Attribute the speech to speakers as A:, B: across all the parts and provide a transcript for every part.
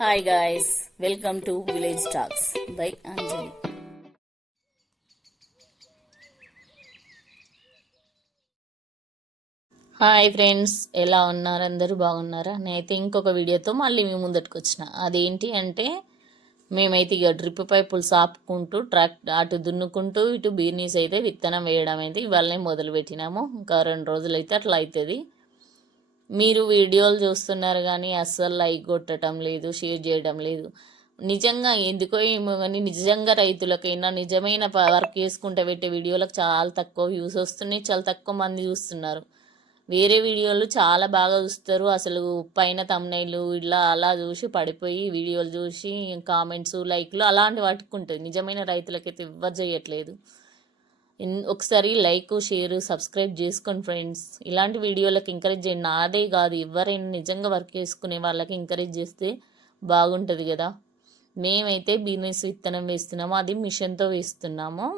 A: Hi guys welcome to village talks by Anjali hi friends ఎలా ఉన్నారు? అందరూ బాగున్నారా? నేనైతే ఇంకొక వీడియోతో మళ్ళీ మీ ముందటికి వచ్చిన. అదేంటి అంటే మేమైతే ఇక డ్రిప్ పైపులు సాపుకుంటూ ట్రాక్ అటు దున్నుకుంటూ ఇటు బీర్నీస్ అయితే విత్తనం వేయడం అయితే ఇవాళనే మొదలు పెట్టినాము ఇంకా రెండు రోజులు అయితే అట్లా అవుతుంది మీరు వీడియోలు చూస్తున్నారు కానీ అస్సలు లైక్ కొట్టడం లేదు షేర్ చేయడం లేదు. నిజంగా ఎందుకో ఏమో కానీ నిజంగా రైతులకైనా నిజమైన ప- వర్క్ చేసుకుంటే పెట్టే వీడియోలకు చాలా తక్కువ వ్యూస్ వస్తున్నాయి చాలా తక్కువ మంది చూస్తున్నారు. వేరే వీడియోలు చాలా బాగా చూస్తారు. అసలు పైన తమ్నైలు ఇలా అలా చూసి పడిపోయి వీడియోలు చూసి కామెంట్స్ లైక్లు అలాంటి వాటికి ఉంటుంది. నిజమైన రైతులకైతే ఎవ్వరు చేయట్లేదు. ఒకసారి లైక్ షేర్ సబ్స్క్రైబ్ చేసుకోండి ఫ్రెండ్స్. ఇలాంటి వీడియోలకు ఎంకరేజ్ చేయండి. నాదే కాదు ఎవరైనా నిజంగా వర్క్ చేసుకునే వాళ్ళకి ఎంకరేజ్ చేస్తే బాగుంటుంది కదా. మేమైతే బిజినెస్ విత్తనం వేస్తున్నాము అది మిషన్తో వేస్తున్నాము.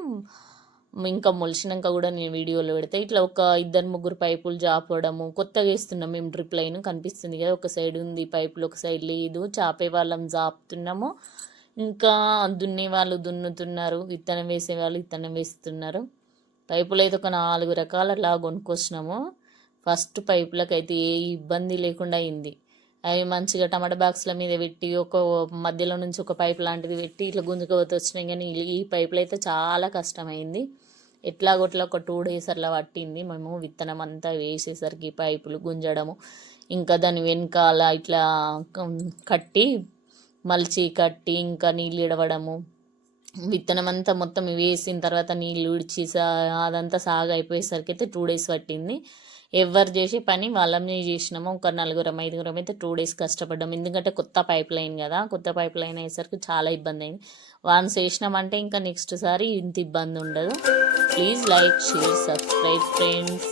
A: ఇంకా మొలిచినాక కూడా నేను వీడియోలో పెడితే. ఇట్లా ఒక ఇద్దరు ముగ్గురు పైపులు చాపడము కొత్తగా వేస్తున్నాం మేము డ్రిప్ లైన్ కనిపిస్తుంది కదా ఒక సైడ్ ఉంది పైపులు ఒక సైడ్ లేదు. చాపే వాళ్ళం చాపుతున్నాము ఇంకా దున్నే వాళ్ళు దున్నుతున్నారు విత్తనం వేసే వాళ్ళు విత్తనం వేస్తున్నారు. పైపులు అయితే ఒక నాలుగు రకాల అలా కొనుక్కొచ్చినాము. ఫస్ట్ పైపులకు అయితే ఏ ఇబ్బంది లేకుండా అయింది. అవి మంచిగా టమాటా బాక్స్ల మీద పెట్టి ఒక మధ్యలో నుంచి ఒక పైప్ లాంటిది పెట్టి ఇట్లా గుంజుకపోతే వచ్చినాయి. కానీ ఈ- పైపులు అయితే చాలా కష్టమైంది. ఎట్లాగొట్లా ఒక టూ డేస్ అట్లా పట్టింది. మేము విత్తనం అంతా వేసేసరికి పైపులు గుంజడము ఇంకా దాని వెనకాల ఇట్లా కట్టి మలిచి కట్టి ఇంకా నీళ్ళు ఇడవడము విత్తనం అంతా మొత్తం వేసిన తర్వాత నీళ్ళు ఉడిచి అదంతా సాగు అయిపోయేసరికి అయితే టూ డేస్ పట్టింది. ఎవరు చేసే పని వాళ్ళమే చేసినాము. ఒక నలుగురం ఐదుగురం అయితే టూ డేస్ కష్టపడ్డాం. ఎందుకంటే కొత్త పైప్ లైన్ కదా. కొత్త పైప్ లైన్ అయ్యేసరికి చాలా ఇబ్బంది అయింది వాన్స్ వేసినామంటే ఇంకా నెక్స్ట్ సారి ఇంత ఇబ్బంది ఉండదు please like share subscribe friends